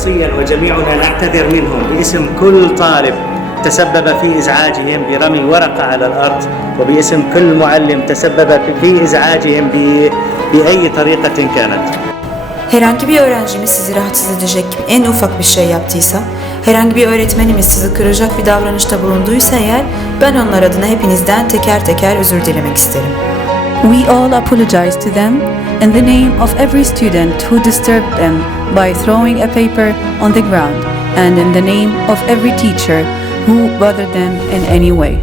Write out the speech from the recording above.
شخصيا وجميعنا نعتذر منهم باسم كل طالب تسبب في إزعاجهم برمي ورقة على الأرض، وباسم كل معلم تسبب في إزعاجهم بأي طريقة كانت. Herhangi bir öğrencimiz sizi rahatsız edecek en ufak bir şey yaptıysa, herhangi bir öğretmenimiz sizi kıracak bir davranışta bulunduysa eğer, ben onlar adına hepinizden teker teker özür dilemek isterim. We all apologize to them in the name of every student who disturbed them by throwing a paper on the ground, and in the name of every teacher who bothered them in any way.